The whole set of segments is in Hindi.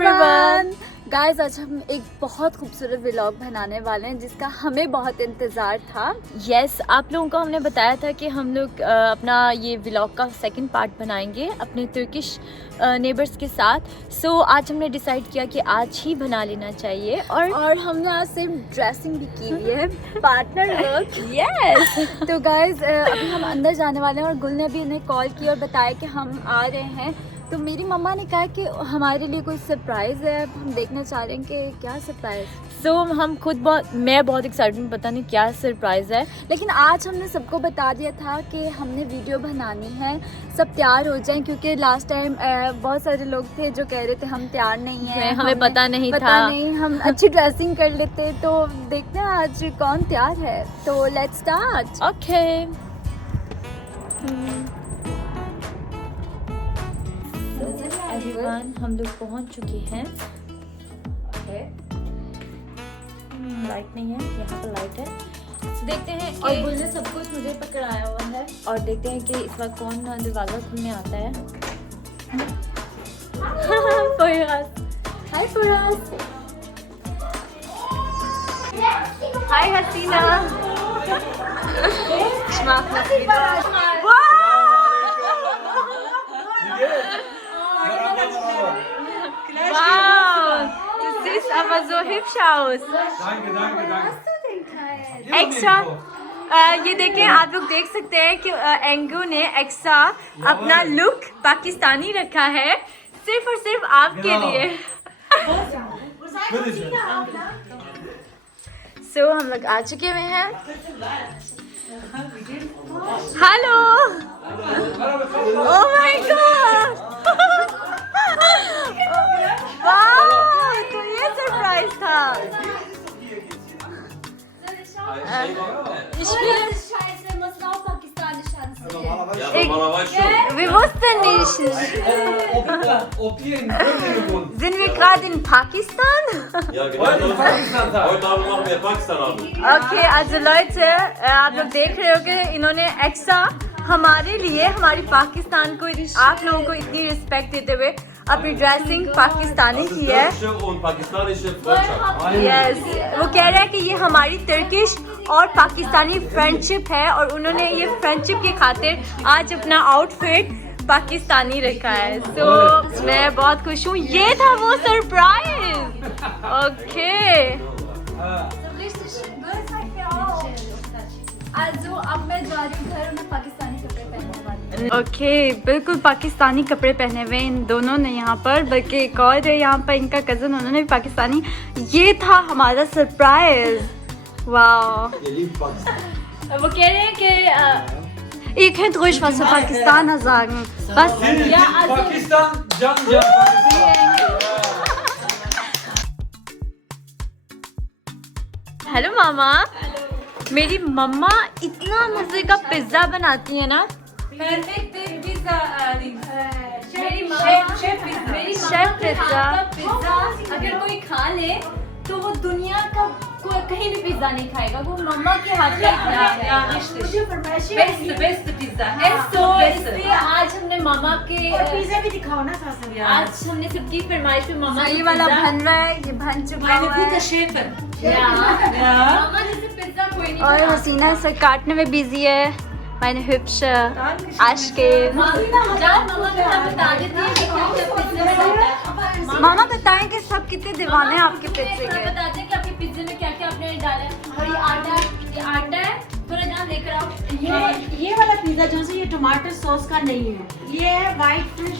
एवरीवन गाइस, आज हम एक बहुत खूबसूरत व्लॉग बनाने वाले हैं जिसका हमें बहुत इंतज़ार था। आप लोगों को हमने बताया था कि हम लोग अपना ये व्लॉग का सेकंड पार्ट बनाएंगे अपने तुर्किश नेबर्स के साथ। आज हमने डिसाइड किया कि आज ही बना लेना चाहिए और हमने आज सिर्फ ड्रेसिंग भी की हुई है, पार्टनर वर्क। तो गाइस अभी हम अंदर जाने वाले हैं और गुल ने भी इन्हें कॉल किया और बताया कि हम आ रहे हैं। तो मेरी मम्मा ने कहा कि हमारे लिए कोई सरप्राइज़ है, हम देखना चाह रहे हैं कि क्या सरप्राइज़। मैं बहुत एक्साइटेड हूँ, पता नहीं क्या सरप्राइज़ है, लेकिन आज हमने सबको बता दिया था कि हमने वीडियो बनानी है, सब तैयार हो जाएं क्योंकि लास्ट टाइम बहुत सारे लोग थे जो कह रहे थे हम तैयार नहीं हैं, हमें पता नहीं हम अच्छी ड्रेसिंग कर लेते। तो देखते हैं आज कौन तैयार है। तो लेट्स स्टार्ट। ओके एवरीवन, हम लोग पहुंच चुके हैं। लाइट नहीं है, यहाँ पर लाइट है। देखते हैं कि और गुल ने सब कुछ मुझे पकड़ाया हुआ है और देखते हैं कि इस वक्त कौन दरवाजा खुलने आता है। Faraz, hi Faraz, hi Haseena. Aber so hübsch aus. एक्सा, ये देखें, आप लोग देख सकते हैं कि एंगू ने एक्सा अपना लुक पाकिस्तानी रखा है सिर्फ और सिर्फ आपके लिए। हम लोग आ चुके हुए हैं। हेलो, ओह माय गॉड, तो ये सरप्राइज था। Wir wussten nicht. Sind wir gerade in Pakistan? Ja, genau. Heute Abend machen wir Pakistan-Abend. Okay, also Leute, आप लोग देख रहे हो कि इन्होंने एक्सा हमारे लिए, हमारी पाकिस्तान को, आप लोगों को इतनी रिस्पेक्ट देते हुए अपनी ड्रेसिंग पाकिस्तानी की है। यस, वो कह रहे हैं कि ये हमारी तुर्किश और पाकिस्तानी फ्रेंडशिप है और उन्होंने ये फ्रेंडशिप की खातिर आज अपना आउटफिट पाकिस्तानी रखा है। मैं बहुत खुश हूँ। ये था वो सरप्राइज। ओके अब मैं जा रही हूँ घर में पाकिस्तानी कपड़े पहनने वाली। ओके, बिल्कुल पाकिस्तानी कपड़े पहने हुए इन दोनों ने यहाँ पर, बल्कि एक और है यहाँ पर इनका कज़न, उन्होंने भी पाकिस्तानी। ये था हमारा सरप्राइज। वाह, वो कह रहे हैं कि ihr könnt ruhig was für Pakistaner sagen. Was? Ja, also Pakistan, Pakistan. Hello मामा। मेरी मम्मा इतना मजे का पिज्जा बनाती है ना। Perfect pizza. मेरी मम्मा शेफ पिज्जा अगर कोई खा ले तो वो दुनिया का कहीं भी पिज्जा नहीं खाएगा, वो मम्मा के हाथ का बेस्ट पिज्जा। तो इसलिए आज हमने मामा के पिज्जा भी दिखाओ ना साथ में। आज हमने सबकी फरमाइश पे मामा ये वाला बन रहा है, ये बन चुका है। मामा जैसे पिज्जा कोई नहीं। और हसीना से काटने में बिजी है। meine hübsche Aşkım. मामा बताएं कि सब कितने दीवाने हैं आपके पिज्जे के। बता दें कि आपके पिज्जे में क्या क्या आपने डाला है। और ये आटा है, थोड़ा जहाँ लेकर आओ। ये वाला पिज्जा जो है ये टमाटर सॉस का नहीं है, ये है व्हाइट फिश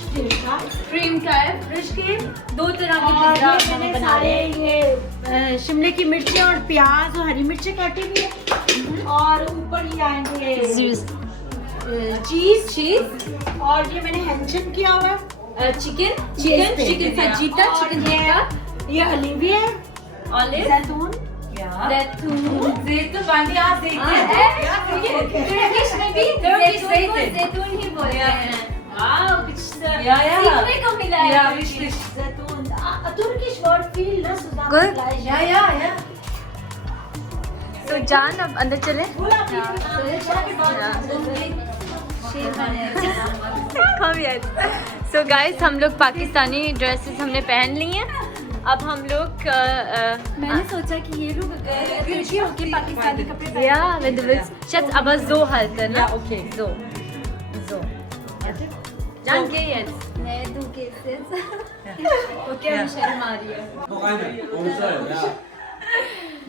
क्रीम का है। फ्रेश क्रीम, दो तरह के पिज्जा मैंने सारे ये शिमले की मिर्ची और प्याज और हरी मिर्ची काटी हुई है और ऊपर ये आएंगे चीज और ये मैंने हैंचन किया हुआ है चिकन फजीता, चिकन ये ऑलिव है, जैतून तुर्किश में भी जैतून ही बोलते हैं। सीखने को मिला है जैतून। तुर्किश वर्ड फील ना तो जान अब अंदर चले। Komm jetzt. सो गाइस हम लोग पाकिस्तानी ड्रेसेस हमने पहन ली हैं। अब हम लोग मैंने सोचा कि ये लोग तुर्की होके पाकिस्तानी कपड़े पहन ja, wenn du willst. Schatz, aber so halten, ne? Ja, okay. So. So. Dann geh jetzt. Nee, du gehst jetzt. Okay, Ja. ich शर्म आ रही है. Noch eine. Ohne Scheiß, ja.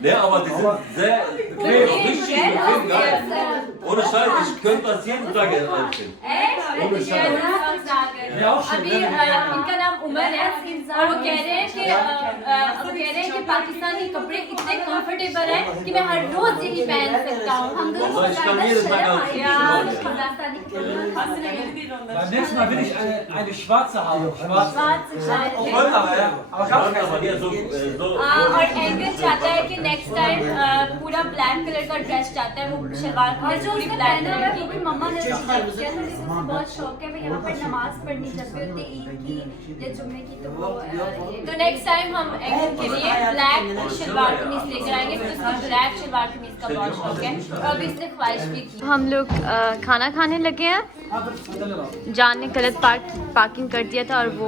Ne, aber die sind sehr bequem, richtig bequem, geil. Ohne Scheiß, ich könnte das jeden Tag anziehen. Ohne Scheiß. Ja, auch schön. अभी इनका नाम उमर है और वो कह रहे हैं कि पाकिस्तानी कपड़े इतने कंफर्टेबल हैं कि मैं हर रोज यही पहन सकता हूँ. हम दोनों Also ich kann jeden Tag anziehen. ja, Pakistani Beim nächsten Mal will ich eine schwarze haben. Schwarze. schwarze Kleidung. Gold aber, ja. Aber ich Schwarz, habe aber hier so और एंगल चाहता है कि नेक्स्ट टाइम पूरा ब्लैक कलर का ड्रेस चाहता है, वो शलवार और जो पूरी उसने ब्लैक पहना हुआ है कलर वो की. भी मम्मा ने सिलेक्ट किया था, जिसे उसे बहुत शौक है वो यहाँ पर नमाज पढ़नी जब भी होती है, ईद की या जुम्मे की, तो वो तो नेक्स्ट टाइम हम एंगल के लिए ब्लैक शलवार कमीज लेकर आएंगे. फिर उसको ब्लैक शलवार कमीज का बहुत शौक है और अभी इसने ख्वाहिश भी की. हम लोग खाना खाने लगे हैं. जान ने गलत पार्किंग कर दिया था और वो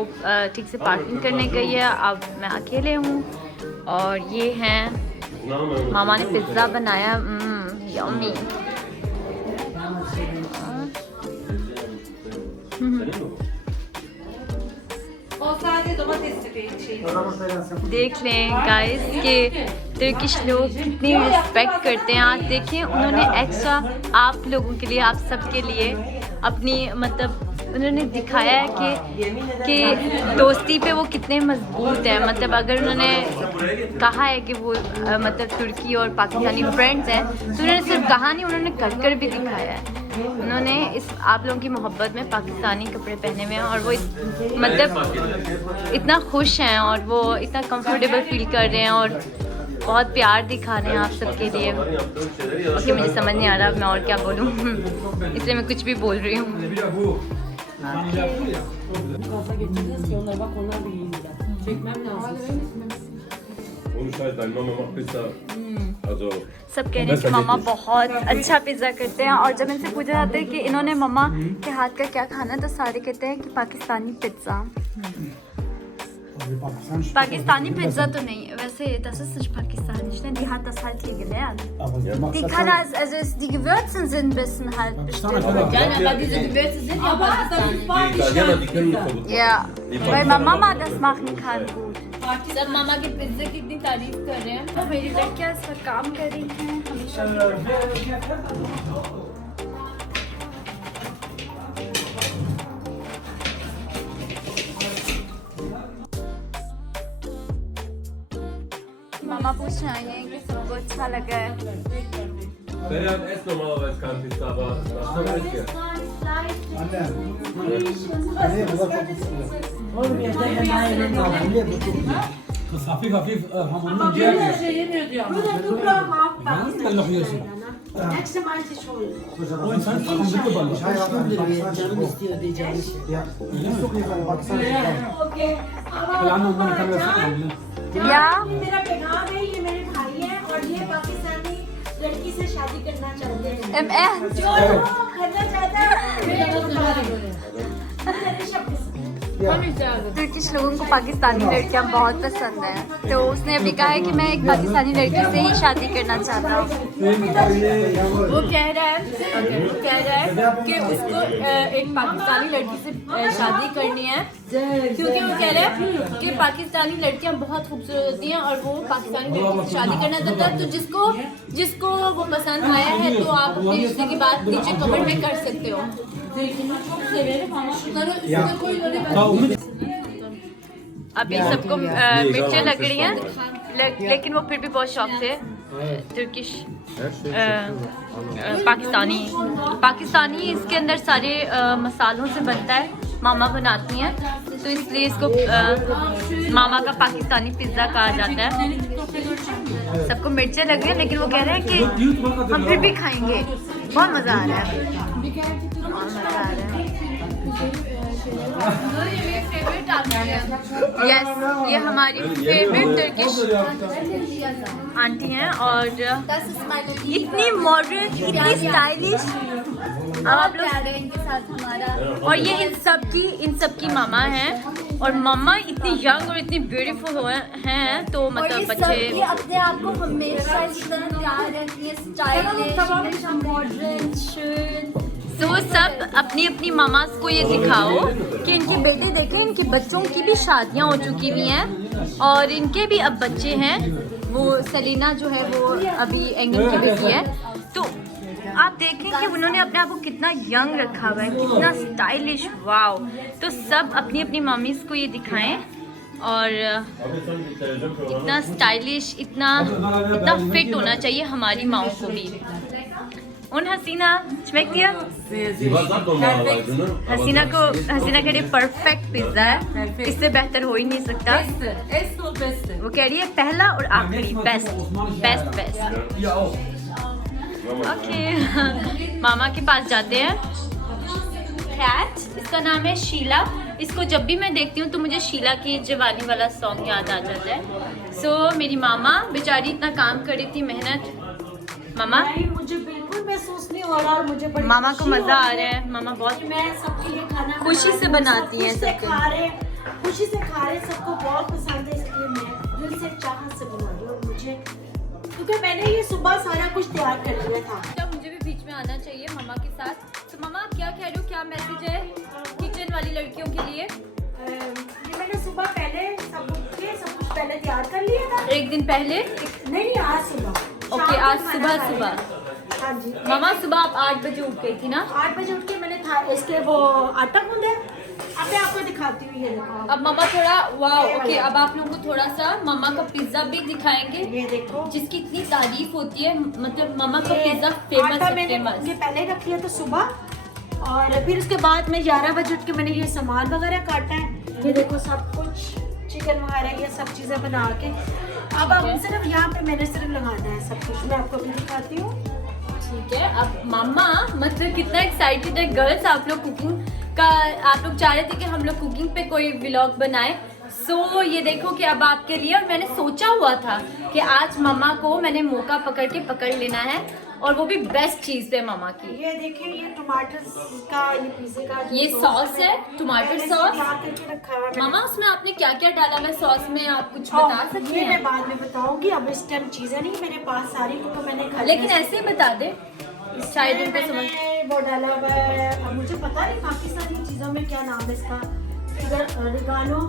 ठीक से पार्किंग करने गई है. अब मैं अकेले हूँ और ये हैं मामा ने पिज़्ज़ा बनाया. यम्मी. देख लें गाइस कि तुर्किश लोग कितनी रिस्पेक्ट करते हैं. आज देखें उन्होंने एक्स्ट्रा आप लोगों के लिए, आप सबके लिए अपनी मतलब उन्होंने दिखाया है कि दोस्ती पे वो कितने मजबूत हैं. मतलब अगर उन्होंने कहा है कि वो मतलब तुर्की और पाकिस्तानी फ्रेंड्स हैं तो उन्होंने सिर्फ कहा नहीं, उन्होंने कर कर भी दिखाया है. उन्होंने इस आप लोगों की मोहब्बत में पाकिस्तानी कपड़े पहने हुए हैं और वो मतलब इतना खुश हैं और वो इतना कंफर्टेबल फील कर रहे हैं और बहुत प्यार दिखा रहे हैं आप सबके लिए. ओके, मुझे समझ नहीं आ रहा मैं और क्या बोलूँ इसलिए मैं कुछ भी बोल रही हूँ. wieder bu. Ohne Scheiß, deine Mama macht Pizza. Also सब कह रहे हैं कि मम्मा बहुत अच्छा पिज़्ज़ा करते हैं और जब इनसे पूछा जाता है कि इन्होंने मम्मा के हाथ का क्या खाना है तो सारे कहते हैं कि पाकिस्तानी पिज़्ज़ा. Pakistani Pizza तो नहीं, वैसे das ist nicht pakistanisch, ne? Die hat das halt hier gelernt. Die kann die Gewürze sind ein bisschen halt bestimmt. aber diese Gewürze sind ja Pakistani. die Italiener, die können nicht so gut. Ja, weil meine Mama das machen kann gut. सब मामा के पिज्जे की इतनी तारीफ कर रहे हैं. तो मेरी लड़कियाँ इस पर काम कर रही हैं हमेशा. मामा पूछ रहे हैं कि सबको अच्छा लगा है. Ferian isst normalerweise kein Pizza, aber das ist noch richtig. Das hafif hafif hamurunu ciğer yiyor. Ben noch yiyorsun. O insan sakındırıyor bana. Canım istiyor diyeceğim. Falan ondan kamerası. या मेरा पैगाम है, ये मेरे भाई हैं और ये पाकिस्तानी लड़की से शादी करना चाहते हैं. जो करना चाहता है तुर्किश लोगों को पाकिस्तानी लड़कियां बहुत पसंद हैं तो उसने अभी कहा है कि मैं एक पाकिस्तानी लड़की से ही शादी करना चाहता हूँ. वो कह रहा है कि उसको एक पाकिस्तानी लड़की से शादी करनी है क्योंकि वो कह रहा है कि पाकिस्तानी लड़कियां बहुत खूबसूरत होती हैं और वो पाकिस्तानी लड़की से शादी करना चाहता है. तो जिसको वो पसंद आया है तो आप अपने रिश्ते की बात नीचे कमेंट में कर सकते हो. अभी सबको मिर्चें लग रही हैं लेकिन वो फिर भी बहुत शौक से तुर्किश पाकिस्तानी इसके अंदर सारे मसालों से बनता है. मामा बनाती हैं तो इसलिए इसको मामा का पाकिस्तानी पिज़्ज़ा कहा जाता है. सबको मिर्चें लग रही हैं लेकिन वो कह रहे हैं कि हम फिर भी खाएंगे. बहुत मज़ा आ रहा है, बहुत मज़ा आ रहा है. यस, ये हमारी फेवरेट टर्किश आंटी हैं और इतनी मॉडर्न, इतनी स्टाइलिश। अब आप लोग इनके साथ हमारा और ये इन सबकी मामा हैं और मामा इतनी यंग और इतनी ब्यूटीफुल हैं तो मतलब बच्चे अपने आप को हमेशा इस तरह तैयार रखती है, स्टाइलिश, मॉडर्न, तो सब अपनी अपनी मामा को ये दिखाओ कि इनके बेटे देखें, इनके बच्चों की भी शादियां हो चुकी हुई हैं और इनके भी अब बच्चे हैं। वो सलीना जो है वो अभी एंगल की बेटी है। तो आप देखें कि उन्होंने अपने आप को कितना यंग रखा हुआ है, कितना स्टाइलिश। वाओ। तो सब अपनी अपनी मम्मीज को ये दिखाएं और इतना स्टाइलिश, इतना फिट होना चाहिए हमारी माओ को भी। उन हसीना schmeckt dir? हसीना कह रही है परफेक्ट पिज्जा है, इससे बेहतर हो ही नहीं सकता। वो कह रही है पहला और आखिरी बेस्ट। ओके, मामा के पास जाते हैं। कैट, इसका नाम है शीला। इसको जब भी मैं देखती हूँ तो मुझे शीला की जवानी वाला सॉन्ग याद आ जाता है। सो मेरी मामा बेचारी इतना काम कर रही थी, मेहनत। मामा, मुझे बिल्कुल महसूस नहीं हो रहा और मुझे बड़ी मामा को खुशी हो मजा आ रही रहा है है। मामा बहुत कि मैं सबके लिए खाना खुशी बना से रही हूँ, बनाती हैं खुशी से सबके। खा रहे, खुशी से खा रहे, सबको बहुत पसंद है, इसलिए मैं दिल से चाहत से बना रही हूँ। मुझे क्योंकि मैंने ये सुबह सारा कुछ तैयार कर लिया था। जब मुझे भी बीच में आना चाहिए मामा के साथ। तो मामा आप क्या कह रहे हो, क्या मैसेज है किचन वाली लड़कियों के लिए? ये मैंने सुबह पहले सब कुछ पहले तैयार कर लिया था। एक दिन पहले? नहीं, आज सुबह। ओके, आज सुबह। हाँ जी। मामा सुबह आप 8 बजे उठ गई थी ना? 8 बजे उठ के मैंने था इसके वो आटा गूंदा। अब मैं आपको दिखाती हूँ, ये देखो। अब मामा थोड़ा वाओ। ओके, अब आप लोगों को थोड़ा सा मामा का पिज्जा भी दिखाएंगे, ये देखो, जिसकी इतनी तारीफ होती है। मतलब मामा का पिज्जा आटा फेमस मैंने ये पहले रख लिया था सुबह, और फिर उसके बाद मैं 11 बजे उठ के मैंने ये सामान वगैरह काटा है। ये देखो सब कुछ, चिकन वगैरह ये सब चीजें बना के अब हम सिर्फ यहाँ पे मैंने सिर्फ लगाना है सब कुछ। मैं आपको भी दिखाती हूँ। ठीक है। अब मामा मतलब कितना एक्साइटेड है। गर्ल्स, आप लोग कुकिंग का, आप लोग चाह रहे थे कि हम लोग कुकिंग पे कोई व्लॉग बनाए। सो ये देखो कि अब आपके लिए, और मैंने सोचा हुआ था कि आज मामा को मैंने मौका पकड़ लेना है, और वो भी बेस्ट चीज पे मामा की। ये देखिए, ये टमाटर का, ये पिज़्ज़े का ये सॉस है, टमाटर सॉस। रखा हुआ है मामा उसमें आपने क्या क्या डाला है सॉस में, आप कुछ बता सकते ये हैं? मैं बाद में बताऊंगी, अब इस टाइम चीजें नहीं मेरे पास सारी, तो मैंने खा लेकिन ऐसे ही बता दे, शायद उनको समझ। मैंने वो डाला हुआ है, अब मुझे पता नहीं बाकी सारी चीजों में क्या नाम है इसका। इधर ओरिगानो।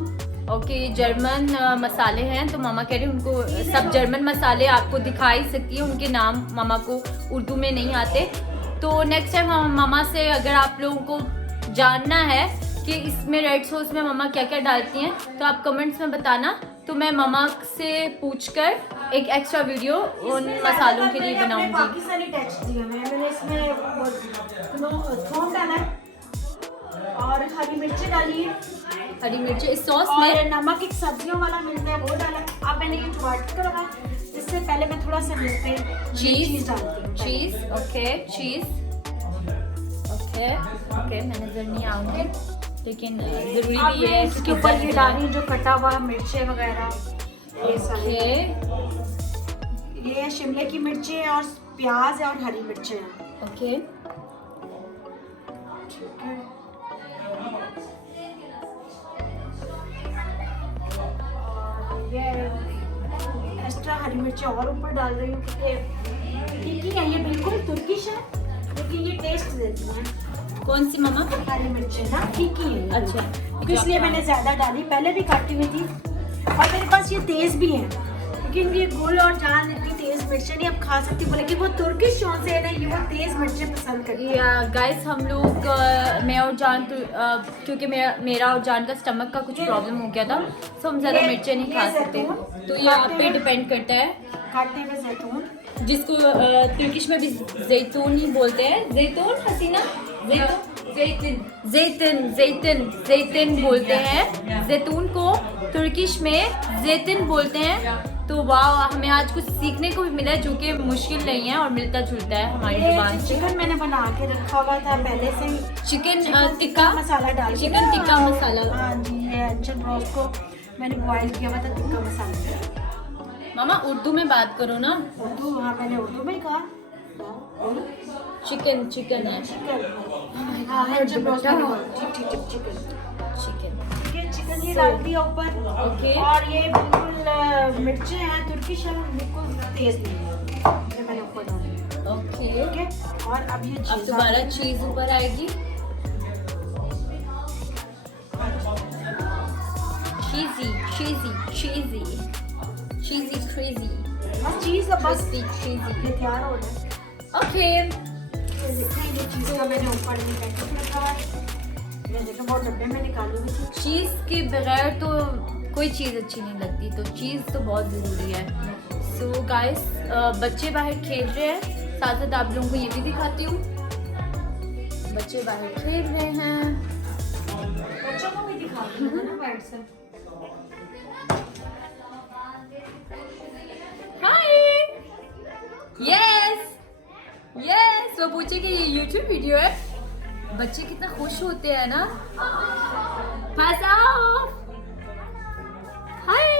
ओके, जर्मन मसाले हैं, तो मामा कह रहे हैं उनको सब जर्मन मसाले आपको दिखा ही सकती है, उनके नाम मामा को उर्दू में नहीं आते। तो नेक्स्ट टाइम हम मामा से, अगर आप लोगों को जानना है कि इसमें रेड सॉस में मामा क्या क्या डालती हैं, तो आप कमेंट्स में बताना, तो मैं मामा से पूछकर एक एक्स्ट्रा वीडियो उन मसालों के लिए बनाऊंगी। पाकिस्तानी टच दिया मैंने इसमें थोम डाला है और हरी मिर्ची डाली है। हरी मिर्ची इस सॉस और में, नमक एक सब्जियों वाला मिलता है वो डाला। अब मैंने ये टमाटर का लगाया, इससे पहले मैं थोड़ा सा मिल पे चीज डालती हूँ। चीज। ओके, चीज। ओके, मैं नजर नहीं आऊंगी, लेकिन जरूरी अब भी मैं है इसके ऊपर ये डाली जो कटा हुआ मिर्चे वगैरह, ये सब। ये शिमले की मिर्ची और प्याज और हरी मिर्चें हैं। ओके, ठीक है। ये एक्स्ट्रा हरी मिर्ची और ऊपर डाल रही हूँ क्योंकि ठीक है, ये बिल्कुल तुर्किश है लेकिन ये टेस्ट देती है। कौन सी मामा? हरी मिर्ची ना ठीक ही है। अच्छा, तो इसलिए मैंने ज्यादा डाली, पहले भी काटी हुई थी, और मेरे पास ये तेज भी है लेकिन ये गुल और जान इतनी तेज मिर्ची नहीं अब खा सकती, लेकिन वो तुर्किश शौक से है ना, ये वो तेज मिर्ची पसंद करती है। गाइस, हम लोग मैं और जान तो क्योंकि मेरा और जान का स्टमक का कुछ प्रॉब्लम हो गया था, तो हम ज़्यादा मिर्चें नहीं खा सकते, तो ये आप पे डिपेंड करता है। खाते हुए जैतून, जिसको तुर्किश में भी जैतून ही बोलते हैं। जैतून, हसीना, जैतून। जैतून बोलते हैं। जैतून को तुर्किश में जैतून बोलते हैं। तो वाह, हमें आज कुछ सीखने को भी मिला है जो कि मुश्किल नहीं है और मिलता जुलता है हमारी जुबान से। चिकन मैंने बना के रखा हुआ था पहले से ही, चिकन टिक्का मसाला डाल के। चिकन टिक्का मसाला। हाँ जी, ये अंचल रोस्ट को मैंने बॉईल किया हुआ था टिक्का मसाला। मामा उर्दू में बात करो ना। उर्दू, हाँ मैंने उर्दू में कहा। चिकन है। चिकन, हाँ अंचल रोस्ट में बोल। ठीक चिकन। चिकन ये डाल दिया ऊपर। ओके। और ये बिल्कुल मिर्चें हैं तुर्किश, है बिल्कुल तेज नहीं है, ये मैंने ऊपर डाल दिया। ओके। ओके, और अब ये अब दोबारा चीज ऊपर आएगी। चीजी क्रेजी। चीज बस चीजी। ये तैयार हो जाए। ओके। ये चीज़ों का मैंने ऊपर नहीं पैकेट रखा है, ये देखो बहुत डब्बे में निकाली हुई थी। चीज़ के बगैर तो कोई चीज़ अच्छी नहीं लगती, तो चीज़ तो बहुत ज़रूरी है। सो गाइस, बच्चे बाहर खेल रहे हैं, साथ साथ आप लोगों को ये भी दिखाती हूँ। बच्चे बाहर खेल रहे हैं। बच्चों को भी दिखा दूँ ना बैठ से। हाय। यस, वो पूछे कि ये YouTube वीडियो है। बच्चे कितना खुश होते हैं ना। हाय।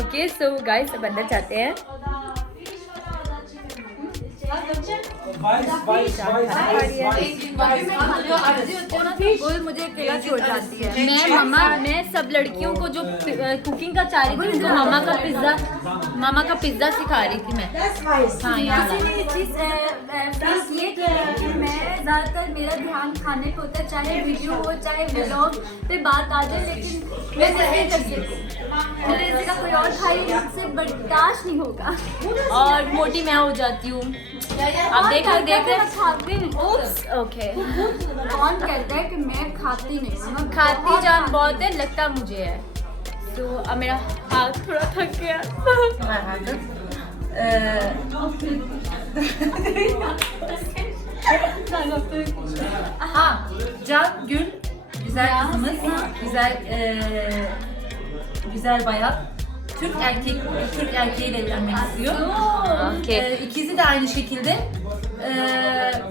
ओके, सो गाइस अब अंदर जाते हैं। मुझे अकेला छोड़ जाती है। मैं सब लड़कियों को जो कुकिंग का चाह रही थी, मामा का पिज्जा सिखा रही थी मैं। हाँ, ये चीज़ ये कि मैं ज़्यादातर मेरा ध्यान खाने पे होता है, चाहे वीडियो हो चाहे व्लॉग पे बात आ जाए, लेकिन मैं नहीं कर सकती। मेरे ऐसे का कोई और खाई मुझसे बर्दाश्त नहीं होगा और मोटी मैं हो जाती हूँ। अब देख खाती नहीं। ओके। कौन कहता है कि मैं खाती नहीं हूँ? मैं खाती बहुत जान बहुत है, लगता मुझे है। तो अब मेरा हाथ थोड़ा थक गया। Can Gül, güzel kızımız, güzel bayan. Türk erkeğiyle evlenmek istiyor. Okay. İkisi de aynı şekilde.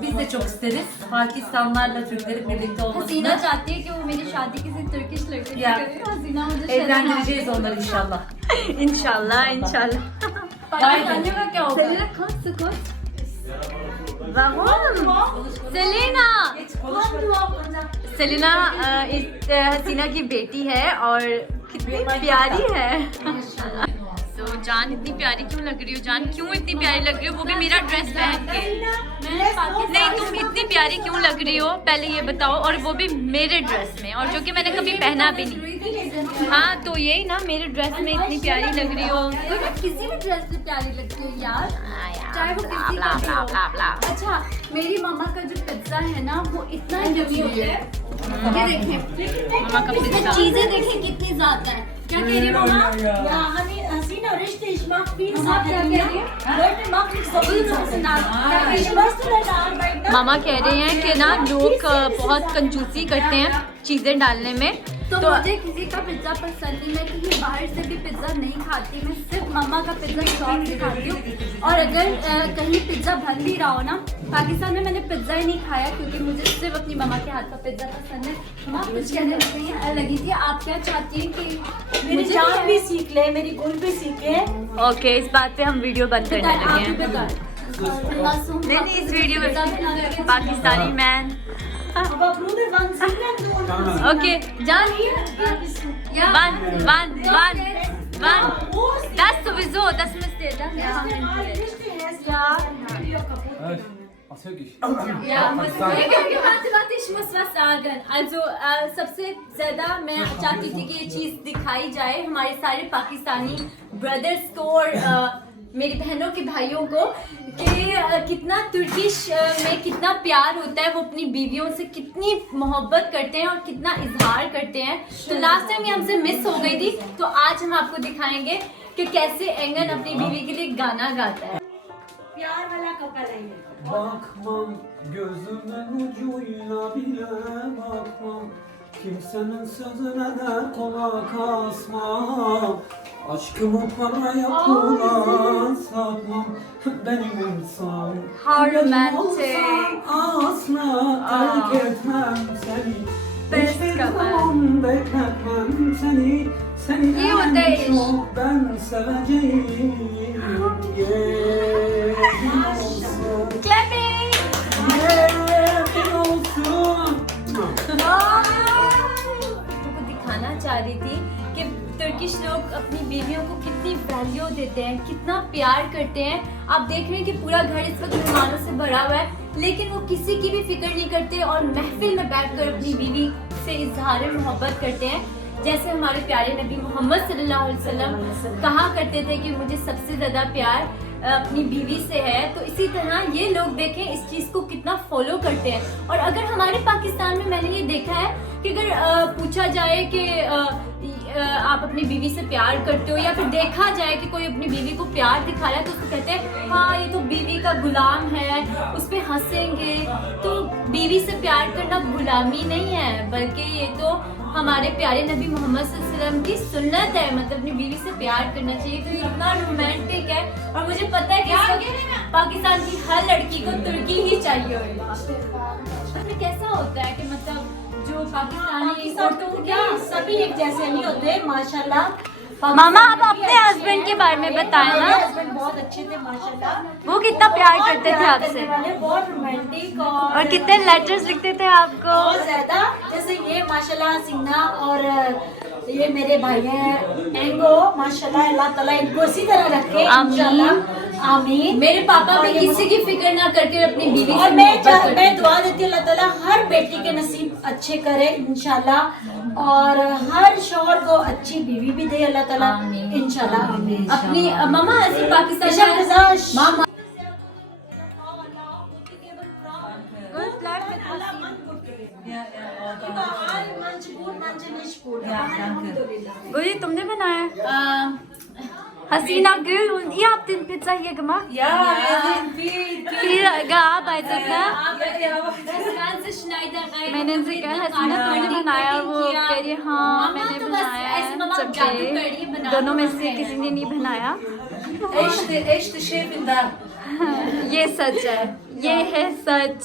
Biz de çok isteriz Pakistanlarla Türklerin birlikte Hasina olmasını. चाहती है कि वो मेरी शादी किसी तुर्किश लड़के से या। करे। हसीना मुझे Evlendireceğiz onları inşallah. इंशाल्लाह। पाकिस्तानियों का क्या होगा? सेलिना हसीना की बेटी है और कितनी प्यारी है। तो जान इतनी प्यारी क्यों लग रही हो? जान क्यों इतनी प्यारी लग रही हो, वो भी मेरा ड्रेस पहन के? नहीं, तुम इतनी प्यारी क्यों लग रही हो पहले ये बताओ, और वो भी मेरे ड्रेस में, और जो कि मैंने कभी पहना भी नहीं। हाँ, तो यही ना, मेरे ड्रेस में इतनी प्यारी लग रही हो। किसी भी ड्रेस से प्यारी लगती हो यार, चाहे वो किसी का भी हो। अच्छा, मेरी मामा का जो पिज्जा है ना, वो इतना यम्मी होता है। ये देखें, मामा का इसमें पिज्जा। चीजें देखें कितनी ज्यादा है। क्या कह रही है मामा? हसीना रिश्ते इश्मा फील आप क्या कह रही है? मामा कह रहे हैं कि ना लोग बहुत कंजूसी करते हैं चीज़ें डालने में। तो मुझे किसी का पिज्जा पसंद नहीं, मैं कहीं बाहर से भी पिज्जा नहीं खाती, मैं सिर्फ मामा का पिज्जा शौक से खाती हूँ। और अगर कहीं पिज्जा बन भी रहा हो ना, पाकिस्तान में मैंने पिज्जा ही नहीं खाया क्योंकि मुझे सिर्फ अपनी मामा के हाथ का पिज्जा पसंद है। मामा कुछ कहने लगी थी, आप क्या चाहती हैं कि मेरी जान भी सीख ले, मेरी गुल भी सीखे। ओके, इस बात पे हम वीडियो बंद करने लगे हैं। नहीं, इस वीडियो में पाकिस्तानी मैन। ओके, जान one 10 sowieso, das müsst ihr dann warte, ich muss was sagen. Also सबसे ज्यादा मैं चाहती थी कि ये चीज दिखाई जाए हमारे सारे पाकिस्तानी ब्रदर्स को और मेरी बहनों के भाइयों को कि कितना तुर्किश में कितना प्यार होता है, वो अपनी बीवियों से कितनी मोहब्बत करते हैं और कितना इजहार करते हैं। तो लास्ट टाइम ये हमसे मिस हो गई थी, तो आज हम आपको दिखाएंगे कि कैसे एंगन अपनी बीवी के लिए गाना गाता है। प्यार वाला कपल है ये। Bakmam gözümün ucuyla bile bakmam. Kimsenin sözüne de kulak asmam. Aşkımı paraya pula satmam. Benim insan. How Benim romantic. olsam asla terk etmem seni. Best Hiçbir couple. zaman bekletmem seni. Seni İyi o en değil. çok ben seveceğim. Yemin olsun. Clapping. Yemin olsun. को दिखाना चाह रही थी कि तुर्किश लोग अपनी बीवियों को कितनी वैल्यू देते हैं, कितना प्यार करते हैं। आप देख रहे हैं कि पूरा घर इस वक्त मेहमानों से भरा हुआ है, लेकिन वो किसी की भी फिक्र नहीं करते और महफिल में बैठकर अपनी बीवी से इजहार मोहब्बत करते हैं। जैसे हमारे प्यारे नबी मोहम्मद सल्लल्लाहु अलैहि वसल्लम कहा करते थे कि मुझे सबसे ज़्यादा प्यार अपनी बीवी से है, तो इसी तरह ये लोग देखें इस चीज़ को कितना फॉलो करते हैं। और अगर हमारे पाकिस्तान में मैंने ये देखा है कि अगर पूछा जाए कि आप अपनी बीवी से प्यार करते हो या फिर देखा जाए कि कोई अपनी बीवी को प्यार दिखा रहा है तो उसको कहते हैं हाँ ये तो बीवी का गुलाम है, उस पर हंसेंगे। तो बीवी से प्यार करना गुलामी नहीं है, बल्कि ये तो हमारे प्यारे नबी मोहम्मद सल्लल्लाहु अलैहि वसल्लम की सुन्नत है। मतलब अपनी बीवी से प्यार करना चाहिए, तो इतना रोमांटिक है। और मुझे पता है कि इस वक्त पाकिस्तान की हर लड़की को तुर्की ही चाहिए होगा। तो कैसा होता है कि मतलब जो पाकिस्तानी औरतों को क्या सभी एक जैसे नहीं होते माशाल्लाह। मामा आप अपने हस्बैंड के बारे में बताएं ना, हस्बैंड बहुत अच्छे थे माशाल्लाह। वो कितना प्यार करते थे प्यार आपसे करने वाले, बहुत रोमांटिक और कितने लेटर्स लिखते थे आपको। बहुत ज्यादा। जैसे ये माशाल्लाह सीना और ये मेरे भाई हैं एंगो, माशाल्लाह अल्लाह ताला इनको इसी तरह रखे इंशाल्लाह, आमीन। मेरे पापा भी किसी की फिक्र ना करके अपनी बीवी और से मोहब्बत करते मैं थे। दुआ देती हूँ अल्लाह ताला हर बेटी के नसीब अच्छे करे इंशाल्लाह, और हर शौहर को अच्छी बीवी भी दे अल्लाह ताला इंशाल्लाह, आमीन। अपनी मामा ऐसे पाकिस्तान Teşekkür ederiz. मामा Guli, तुमने बनाया? Hasina Gül, und ihr habt den Pizza hier gemacht? Ja, wir sind viel. Viel gearbeitet, ne? मैंने इनसे कहा हसीना तुमने बनाया, वो कह रही हाँ मैंने बनाया है। जबकि दोनों में से किसी ने नहीं बनाया। Echte Chefin da. ये सच है, ये है सच।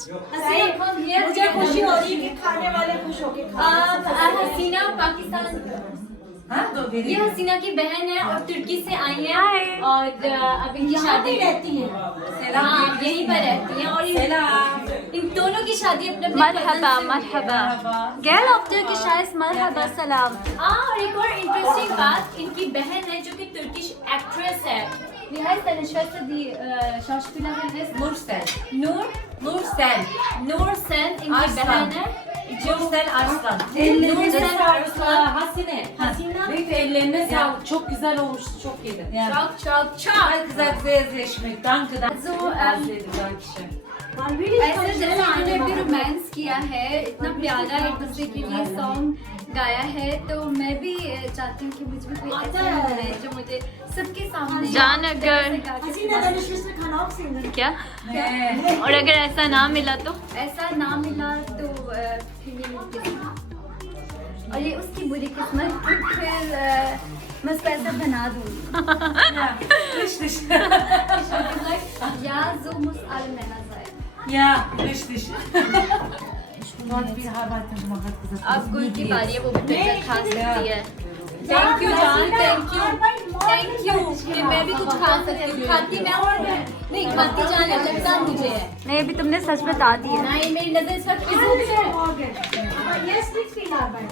मुझे खुशी हो रही है कि खाने वाले खुश होके हसीना पाकिस्तान, ये हसीना की बहन है और तुर्की से आई है और अब इनकी शादी रहती है। हाँ यहीं पर रहती हैं और इन दोनों की शादी अपने मरहबा मरहबा गैल ऑफ टर्किश heißt मरहबा सलाम। और एक और इंटरेस्टिंग बात, इनकी बहन है जो कि तुर्किश एक्ट्रेस है। Wie heißt deine Schwester, die Schauspielerin ist? Nursel. Nursel, इनकी Arslan. बहन है जो Nursel Arslan. Nursel Arslan. Hasine. Büyük ellerine sağlık. Çok güzel olmuştu. Çok iyiydi. Çok çok çok. Çok güzel sehr sehr schmeckt. Danke. So, Dankeschön. ऐसे जैसे हमने भी रोमांस किया है, इतना प्यारा एक दूसरे के लिए सॉन्ग गाया है, तो मैं भी चाहती हूँ कि मुझे भी कोई ऐसा मिले जो मुझे सबके सामने जान अगर हसीना दनिश में खाना आप सिंगर क्या और अगर ऐसा ना मिला तो ऐसा ना मिला तो फिर ये मेरी किस्मत और ये उसकी बुरी किस्मत कि फिर मैं उसको ऐसा बना दूँगी Richtig. या जो मुझ आल मेहनत Ja, richtig. Dort wir arbeiten schon mal hat gesagt. अब गुल की बारी है, वो भी पिक्चर खा सकती है। थैंक यू जान, थैंक यू कि मैं भी कुछ खा सकती हूँ। खाती मैं और नहीं खाती जान लगता मुझे है। नहीं अभी तुमने सच बता दी है। नहीं मेरी नजर इस वक्त फिजूल से है। Yes, nicht viel Arbeit.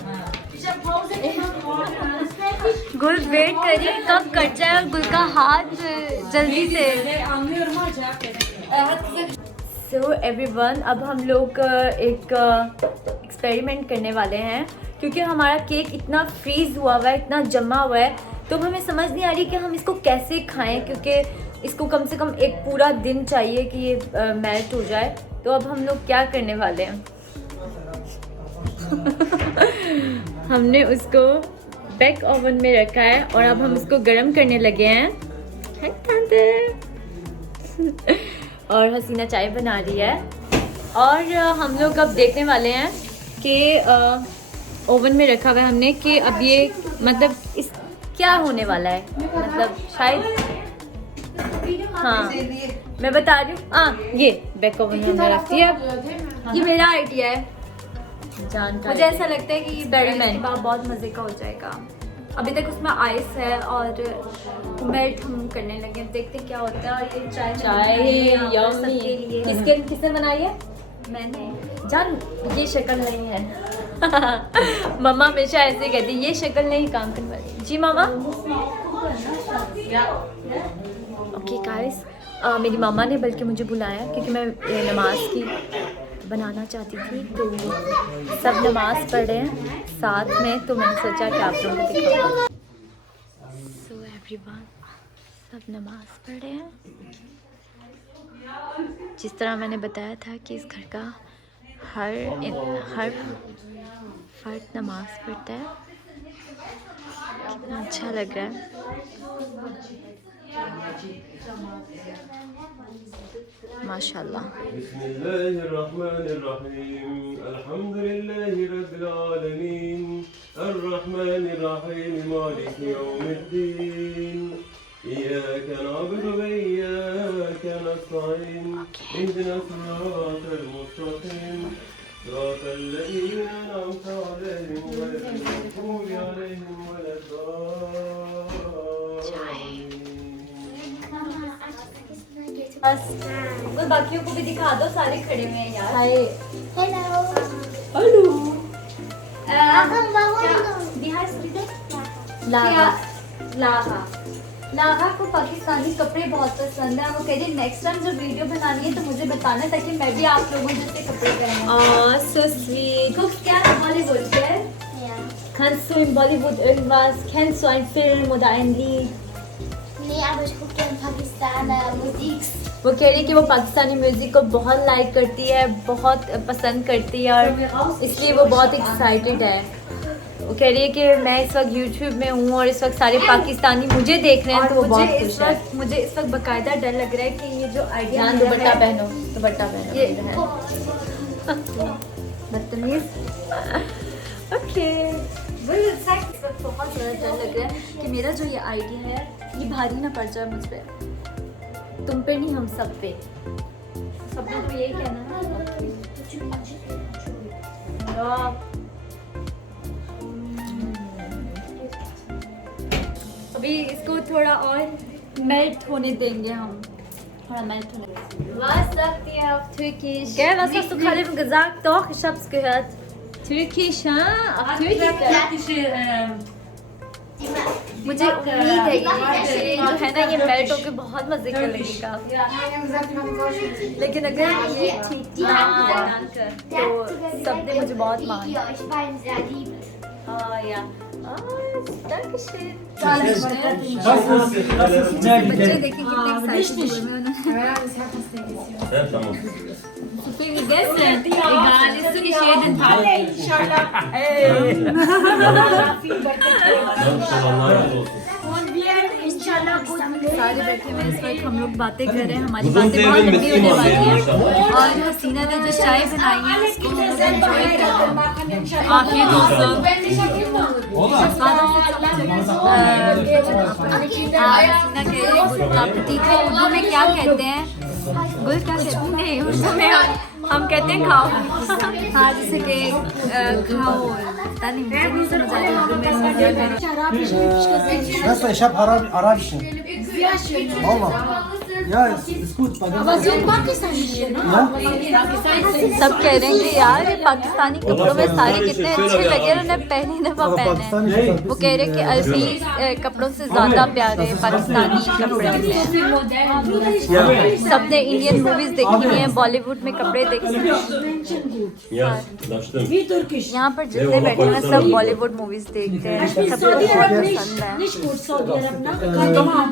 Ich habe Pause gemacht, morgen fertig. गुल वेट करिए कब कट जाए और गुल का हाथ जल्दी से। Anlıyorum ama cevap verin. So everyone, अब हम लोग एक एक्सपेरिमेंट करने वाले हैं क्योंकि हमारा केक इतना फ्रीज़ हुआ हुआ है, इतना जमा हुआ है, तो हमें समझ नहीं आ रही कि हम इसको कैसे खाएं क्योंकि इसको कम से कम एक पूरा दिन चाहिए कि ये मेल्ट हो जाए। तो अब हम लोग क्या करने वाले हैं हमने उसको बेक ओवन में रखा है और अब हम उसको गर्म करने लगे हैं। और हसीना चाय बना रही है। और हम लोग अब देखने वाले हैं कि ओवन में रखा हुआ है हमने कि अब ये मतलब इस क्या होने वाला है, मतलब शायद हाँ मैं बता रही हूँ। हाँ ये बैक ओवन में हमने रखती है। अब ये मेरा आइडिया है, मुझे ऐसा लगता है कि ये एक्सपेरिमेंट बहुत मज़े का हो जाएगा। अभी तक उसमें आइस है और मेल्ट हम करने लगे, देखते क्या होता है। और ये चाय यम्मी किसने बनाई है? मैंने। जान ये शक्ल नहीं है मम्मा हमेशा ऐसे कहती है, ये शक्ल नहीं काम करने वाली। जी मामा। ओके गाइस, मेरी मामा ने बल्कि मुझे बुलाया क्योंकि मैं नमाज की बनाना चाहती थी, तो सब नमाज पढ़ रहे हैं साथ में, तो मैंने सोचा कि आप लोगों को दिखाऊं। सो एवरीवन, सब नमाज पढ़ रहे हैं जिस तरह मैंने बताया था कि इस घर का हर फर्द नमाज पढ़ता है। कितना अच्छा लग रहा है। माशाल्लाह। बिस्मिल्लाहिर्रहमानिर्रहीम, अल्हम्दुलिल्लाहि रब्बिल आलमीन, अर्रहमानिर्रहीम, मालिकि यौमिद्दीन, इय्याका नअबुदु व इय्याका नस्तईन, इहदिनास सिरातल मुस्तकीम, सिरातल लज़ीना अनअमता अलैहिम गैरिल मग़दूबि अलैहिम वलद्दाल्लीन। बस तो बाकियों को भी दिखा दो, सारे खड़े हुए हैं यार। हेलो बिहार लाहा लाहा को पाकिस्तानी कपड़े बहुत पसंद है। वो कह रही नेक्स्ट टाइम जब वीडियो बनानी है तो मुझे बताना, ताकि मैं भी आप लोगों जैसे कपड़े पहनूं। So sweet. Guckst gerne Bollywood, gell? Ja. Kannst du in Bollywood irgendwas? Kennst du einen Film oder ein Lied? Nee, aber ich gucke gerne Pakistaner Musik. वो कह रही है कि वो पाकिस्तानी म्यूजिक को बहुत लाइक करती है, बहुत पसंद करती है, और इसलिए वो बहुत एक्साइटेड है। वो कह रही है कि मैं इस वक्त यूट्यूब में हूँ और इस वक्त सारे पाकिस्तानी मुझे देख रहे हैं, तो वो बहुत खुश है। मुझे इस वक्त बकायदा डर लग रहा है कि ये जो आइडिया है, दुपट्टा पहनो ये बदतमीज। ओके, वही इस वक्त बहुत ज़्यादा डर लग रहा है कि मेरा जो ये आइडिया है ये भारी ना पड़ जाए मुझ पर, तुम पे नहीं, हम सब पे। सबने तो यही कहना है। अभी इसको थोड़ा और मेल्ट होने देंगे हम, थोड़ा मेल्ट होने देंगे। Was sagt ihr auf Türkisch? Gell, was hast du gerade eben gesagt? Doch, ich hab's gehört. Türkisch, हाँ? Auf Türkisch? मुझे उम्मीद है ये जो है ना ये मेल्ट होकर बहुत मजे का लगेगा, लेकिन अगर ये तो सबने मुझे बहुत माना। बच्चे देखें कितने एक्साइटेड हुए हैं। Ja, tamam. Viel gegessen. Egal, ist du nicht jeden Tag. सारे बैठे हुए इस वक्त हम लोग बातें कर रहे हैं, हमारी बातें बहुत लंबी होने वाली हैं। और हसीना ने जो चाय बनाई है उसको हम लोग एंजॉय कर रहे हैं। आखिर दोस्तों हसीना कह रही है गुलकापती को उर्दू में क्या कहते हैं? गुल क्या कहते हैं? नहीं, उर्दू में हम कहते हैं खाओ। हाँ, जैसे कि खाओ, पता नहीं, मुझे नहीं समझ आ रही उर्दू में इसका क्या कहते हैं। Schwester, ich habe Arabischen. Allah. Ja, ist gut. Aber so Pakistani है ना? सब कह रहे हैं कि यार ये पाकिस्तानी कपड़ों में सारे कितने अच्छे लगे और उन्हें पहली दफा पहने हैं। वो कह रहे हैं कि अरबी कपड़ों से ज्यादा प्यारे पाकिस्तानी कपड़े हैं। सबने इंडियन मूवीज देखी हुई हैं, बॉलीवुड में कपड़े देखे हैं। Ja, das stimmt. Wie türkisch? यहाँ पर जितने बैठे हैं सब बॉलीवुड मूवीज देखते हैं, सबको Saudi बहुत Arab पसंद है। nicht gut, Saudi Arab na? Tamam.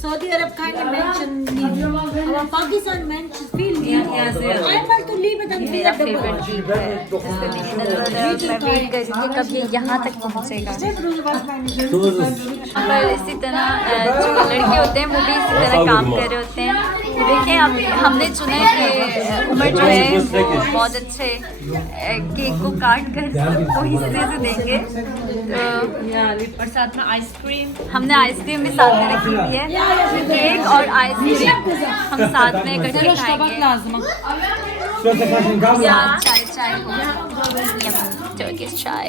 Saudi Arab keine Menschen lieben, aber Pakistan Menschen viel lieben. Einmal तो liebe dann ये wieder मेरा double. फेवरेट चीज है, जिससे मेरी नजर मैं वेट कर रही हूँ कब ये यहाँ तक पहुँचेगा। पर इसी तरह जो लड़के होते हैं वो भी इसी तरह काम कर रहे होते हैं। देखिए अभी हमने चुने कि उमर जो है वो बहुत अच्छे केक को काट कर सबको हिस्से से देंगे तो और साथ में आइसक्रीम हमने आइसक्रीम भी साथ में रखी हुई है केक और आइसक्रीम हम साथ में इकट्ठे खाएंगे चाय टर्किश चाय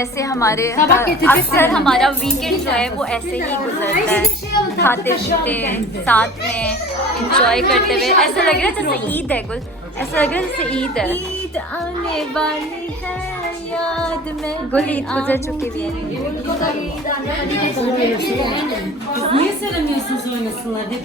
ऐसे हमारे अक्सर हमारा वीकेंड जो है वो ऐसे ही गुजरता है खाते पीते साथ में एंजॉय करते हुए ऐसा लग रहा है जैसे ईद है कुछ ऐसा लग रहा है जैसे ईद है ईद आने वाली है याद में गुल ईद गुजर चुकी हुई Niye söylemiyorsunuz oynasınlar hep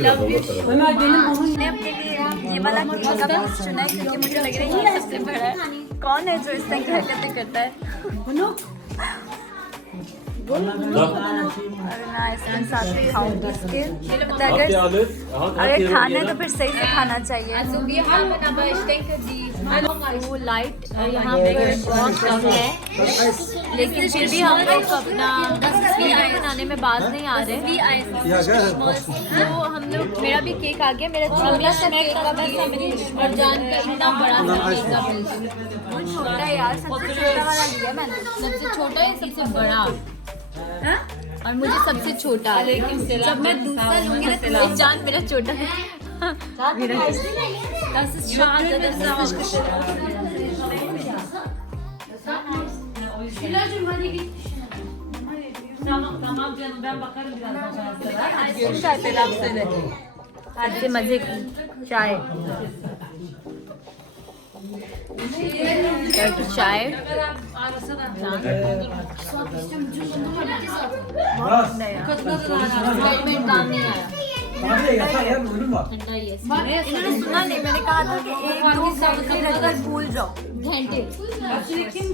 bırakıyorsun. Ömer benim onun मैंने अपने लिए ये वाला केक का पीस चुना है क्योंकि मुझे लग रहा है ये सबसे बड़ा है कौन है जो इस तरह की हरकतें करता है और मैं आइसक्रीम साथ में खाऊंगी इसके अगर खाना है तो फिर सही से खाना चाहिए Also wir haben aber, ich denke, die वो लाइट यहाँ पे बहुत कम है लेकिन फिर भी हम लोग अपना वीडियो बनाने में बाज नहीं आ रहे तो हम लोग मेरा भी केक आ गया मेरा छोटा सा केक का और जान का इतना बड़ा सा केक का वो छोटा है यार सबसे छोटा वाला लिया मैंने सबसे छोटा है सबसे बड़ा और मुझे सबसे छोटा जब मैं दूसरा लूंगी ना तो जान मेरा छोटा है Das ist schade, das ist Tamam canım ben bakarım birazdan şanslara. से मजे की चाय चाय काम नहीं आया इन्होंने सुना नहीं मैंने कहा था कि एक दो घंटे रखकर भूल जाओ घंटे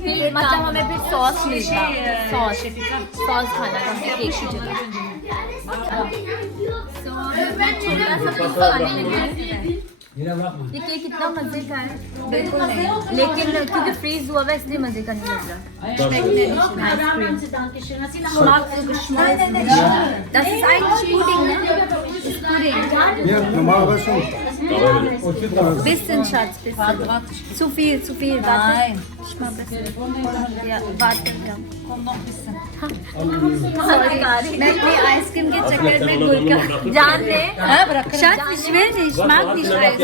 फिर मतलब हमें फिर सॉस मिलता सॉस खाना था केक की जगह छोटा सा पीस आने लगा ये केक कितना मजे का है बिल्कुल नहीं लेकिन क्योंकि फ्रीज हुआ है इसलिए मजे का नहीं लग रहा Das ist eigentlich Pudding, ne? Ist Pudding. Ja, normalerweise schon. Bisschen, Schatz, bisschen. Zu viel. Nein. Ich mach bisschen. Ja, warte. Komm noch ein bisschen. मैं अपनी आइसक्रीम के चक्कर में गुल का जान ले Schatz, ich will nicht, ich mag nicht Eis.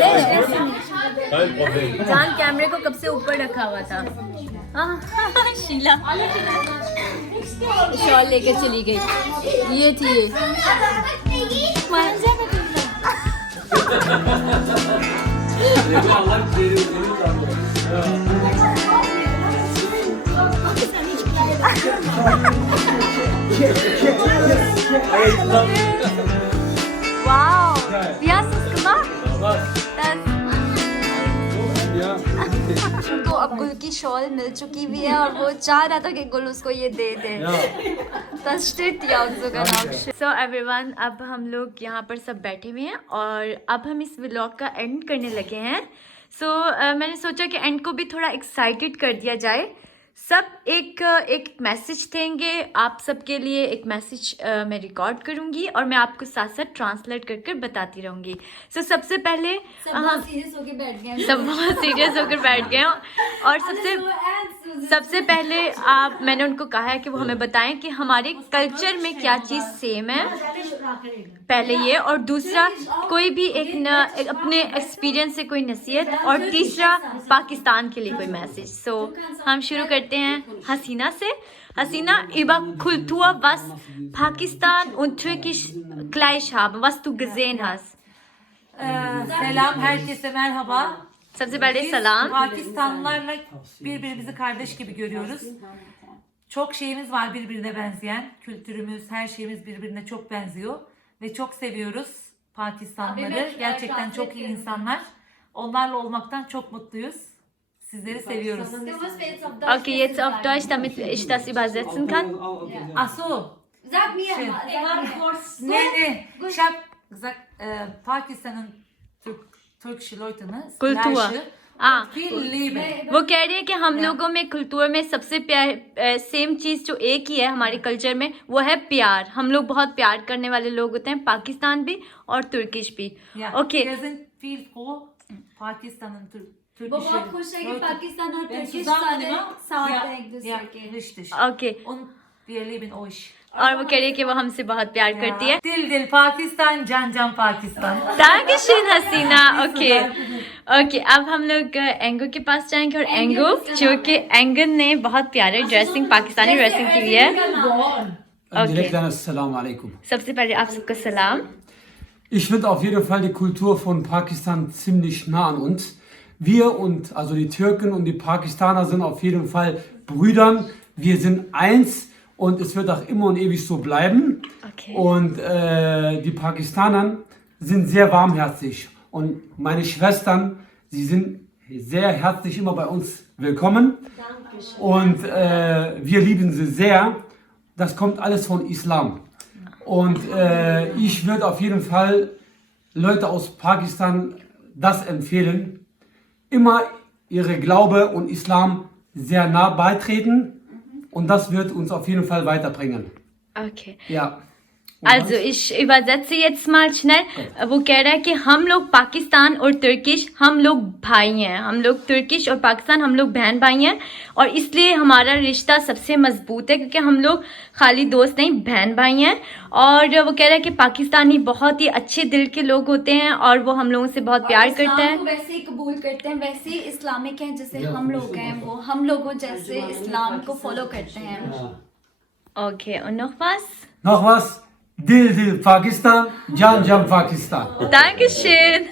Kein Problem. जान कैमरे को कब से ऊपर रखा हुआ था शीला शॉल लेकर चली गई ये थी Wow, wie hast du es gemacht? उनको अब गुल की शॉल मिल चुकी हुई है और वो चाह रहा था कि गुल उसको ये दे दे सो एवरीवन अब हम लोग यहाँ पर सब बैठे हुए हैं और अब हम इस व्लॉग का एंड करने लगे हैं सो मैंने सोचा कि एंड को भी थोड़ा एक्साइटेड कर दिया जाए सब एक मैसेज देंगे आप सबके लिए एक मैसेज मैं रिकॉर्ड करूँगी और मैं आपको साथ साथ ट्रांसलेट कर बताती रहूँगी सो सबसे पहले सीरियस होकर बैठ गए सब बहुत सीरियस होकर बैठ गए और सबसे पहले मैंने उनको कहा है कि वो हमें बताएं कि हमारे कल्चर में क्या चीज़ सेम है पहले ये और दूसरा कोई भी एक अपने एक्सपीरियंस से कोई नसीहत और तीसरा पाकिस्तान के लिए कोई मैसेज सो हम शुरू करते हैं हसीना से Hasina, über Kultur, was Pakistan und Türkisch gleich haben, was du gesehen hast. Selam herkese merhaba. सबसे पहले Biz सलाम Pakistanlılarla birbirimizi kardeş gibi görüyoruz. Çok şeyimiz var birbirine benzeyen. Kültürümüz, her şeyimiz birbirine çok benziyor. Ve çok seviyoruz Pakistanlıları. Gerçekten çok iyi insanlar. Onlarla olmaktan çok mutluyuz. Sizleri seviyoruz. Okay, jetzt auf Deutsch, damit ich das übersetzen kann. Ach so. Sag mir Şey. mal. Ne. Ich hab gesagt, Pakistan'ın Türkische Leute, ne? Kultur. Gleiche हाँ, viel Liebe. वो कह रही है कि हम लोगों में कल्चर में सबसे सेम चीज जो एक ही है हमारे कल्चर में, वो है प्यार। हम लोग बहुत प्यार करने वाले लोग होते हैं, पाकिस्तान भी और तुर्किश भी। Ja, okay, wir sind viel froh, Pakistan und वो türkische बहुत खुश है कि Leute पाकिस्तान और werden तुर्की zusammen सारे immer- साथ Ja, हैं एक दूसरे ja, के। richtig. Okay. Und wir lieben euch. और वो कह रही है कि वो हमसे बहुत प्यार करती है। Dil Dil Pakistan, Can Can Pakistan. Dankeschön Hasina. Okay okay, अब हम लोग एंगो के पास जाएंगे, और एंगो जो कि एंगन ने बहुत प्यारे ड्रेसिंग, पाकिस्तानी ड्रेसिंग की हुई है। Direkt dann Assalamu alaikum. सबसे पहले आप सबको सलाम। Ich finde auf jeden Fall die Kultur von Pakistan ziemlich nah an uns. Wir und also die Türken und die Pakistaner sind auf jeden Fall Brüdern. Wir sind eins und es wird auch immer und ewig so bleiben. Okay. Und die Pakistaner sind sehr warmherzig. Und meine Schwestern, sie sind sehr herzlich immer bei uns willkommen. Und wir lieben sie sehr. Das kommt alles von Islam. Und ich würde auf jeden Fall Leute aus Pakistan das empfehlen, immer ihre Glaube und Islam sehr nah beitreten, und das wird uns auf jeden Fall weiterbringen. Okay, Ja. also ich übersetze jetzt mal schnell। वो कह रहा है कि हम लोग पाकिस्तान और तुर्किश, हम लोग भाई हैं। हम लोग तुर्किश और पाकिस्तान, हम लोग बहन भाई हैं, और इसलिए हमारा रिश्ता सबसे मजबूत है, क्योंकि हम लोग खाली दोस्त नहीं, बहन भाई हैं। और वो कह रहा है कि पाकिस्तानी बहुत ही अच्छे दिल के लोग होते हैं, और वो हम लोगों से बहुत प्यार करते इस्लाम हैं। को वैसे ही कबूल करते हैं, वैसे ही इस्लामिक हैं जैसे हम लोग हैं, वो हम लोगों जैसे इस्लाम को फॉलो करते हैं। ओके, और noch was? Noch was? Dil Dil Pakistan, Can Can Pakistan. Dankeschön.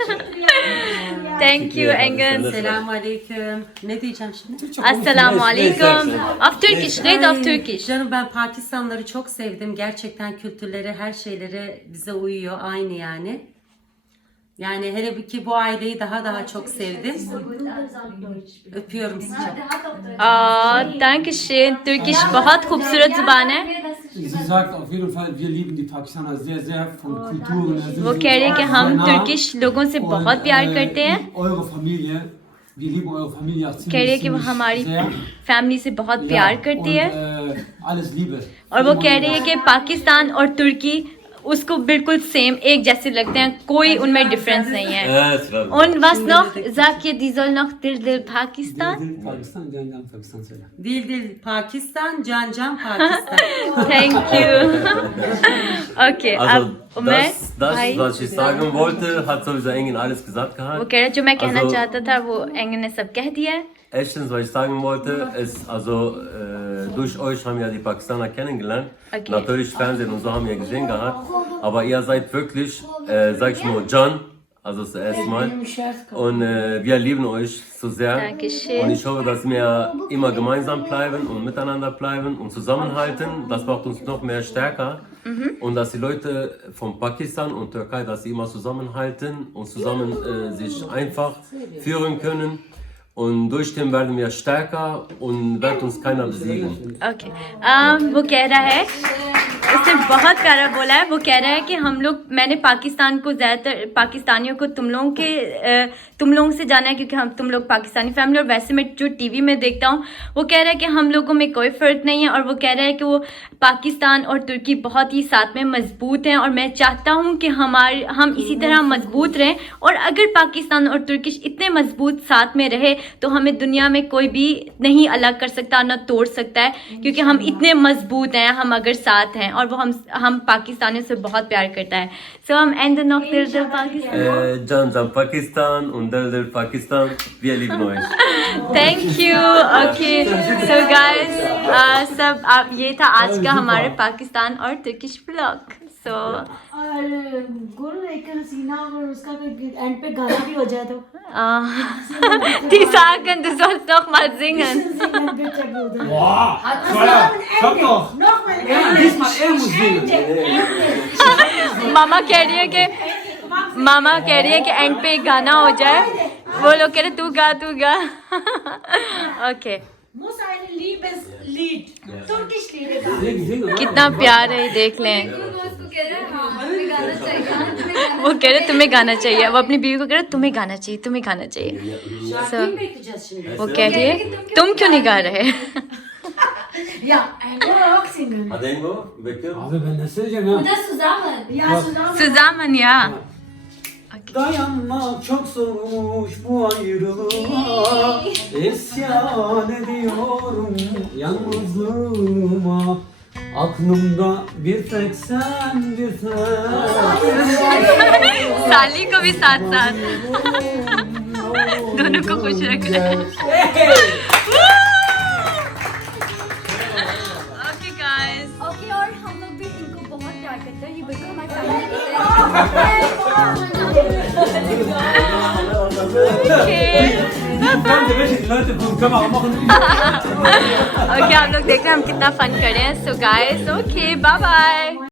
Thank you Engin. Selamünaleyküm. Ne diyeceğim şimdi? Assalamu alaikum. Auf Türkisch, red auf Türkisch. Canım, ben Pakistanlıları çok sevdim. Gerçekten kültürleri, her şeyleri bize uyuyor. Aynı yani. Yani hele ki bu aileyi daha çok sevdim. Öpüyorum sizi. Dankeschön. Türkisch बहुत खूबसूरत ज़ुबान है। Sie sagt auf jeden Fall, wir lieben die Pakistaner sehr, sehr von Kulturen. वो कह रहे हैं कि हम तुर्किश लोगों से बहुत प्यार करते हैं। Eure Familie, wir lieben eure Familie auch कह रही है ziemlich, कि वो हमारी sehr. फैमिली से बहुत प्यार करती है, Alles Liebe. और वो कह रही है कि पाकिस्तान और तुर्की उसको बिल्कुल सेम, एक जैसे लगते हैं, कोई उनमें डिफरेंस नहीं है। Und was noch? Sag ihr, die soll noch Dil Dil Pakistan? Dil Dil Pakistan, Can Can Pakistan söyle. Dil Dil Pakistan, Can Can Pakistan. Thank you. Okay, Also अब मैं das, भाई, was ich sagen wollte, hat sowieso Engin alles gesagt वो gehabt. कह रहा है जो मैं कहना Also- चाहता था वो एंगन ने सब कह दिया है। Erstens, was ich sagen wollte, ist, also durch euch haben ja die Pakistaner kennengelernt. Okay. Natürlich Fernsehen und so haben wir gesehen gehabt. Aber ihr seid wirklich, sag ich nur, Can, also das erste Mal. Und wir lieben euch so sehr. Dankeschön. Und ich hoffe, dass wir immer gemeinsam bleiben und miteinander bleiben und zusammenhalten. Das macht uns noch mehr stärker. Und dass die Leute von Pakistan und Türkei, dass sie immer zusammenhalten und zusammen sich einfach führen können. Und durch den werden wir stärker und wird uns keiner besiegen. Okay, वो कह रहा है, उसने बहुत प्यारा बोला है। वो कह रहा है कि हम लोग, मैंने पाकिस्तान को ज़्यादातर पाकिस्तानियों को तुम लोगों से जाना है, क्योंकि हम तुम लोग पाकिस्तानी फैमिली, और वैसे मैं जो टीवी में देखता हूँ, वो कह रहा है कि हम लोगों में कोई फ़र्क नहीं है। और वो कह रहा है कि वो पाकिस्तान और तुर्की बहुत ही साथ में मजबूत हैं, और मैं चाहता हूँ कि हम इसी तरह मजबूत रहें। और अगर पाकिस्तान और तुर्किश इतने मजबूत साथ में रहे तो हमें दुनिया में कोई भी नहीं अलग कर सकता, ना तोड़ सकता है, क्योंकि हम इतने मजबूत हैं, हम अगर साथ हैं। और वो हम पाकिस्तानियों से बहुत प्यार करता है। सो हम एंड ऑफ दिल दिल Pakistan, Can Can Pakistan und Dil Dil Pakistan, wir lieben euch. Thank you. Okay so guys, सब आप, ये था आज का हमारे पाकिस्तान और तुर्किश ब्लॉग। सो और गुल एक हसीना, और उसका कोई एंड पे गाना भी हो जाए तो die sagen, du sollst noch mal singen. बिल्कुल Boah, stopp doch. Diesmal er muss singen. मामा कह रही है कि एंड पे गाना हो जाए। वो लोग कह रहे तू गा। Okay, Muss eine Liebeslied, türkisch Lieder. कितना प्यार है, देख लें। दोस्त को कह रहे हैं हाँ हमें गाना चाहिए, वो कह रहे तुम्हें गाना चाहिए, वो अपनी बीवी को कह रहे तुम्हें गाना चाहिए, तुम्हें गाना चाहिए। So, वो कह रही है तुम क्यों नहीं गा रहे? Ja, en rock zingen. Adengo, Bekir. Abi ben ne söyleyeceğim ya? Bu da Suzan'ın. Ja, zusammen. Zusammen ya. Dayanmak çok zormuş bu ayrılığa. İsyan ediyorum yalnızlığıma. Aklımda bir tek sen, bir tek साली को भी साथ साथ दोनों को खुश रख रहे हैं। ओके गाइस, ओके, और हम लोग भी इनको बहुत प्यार करते हैं, ये बिल्कुल हमारे Ben de 5 Leute von Kamera machen. Okay आप लोग देख रहे हैं हम कितना फन कर रहे हैं। So guys, okay bye bye.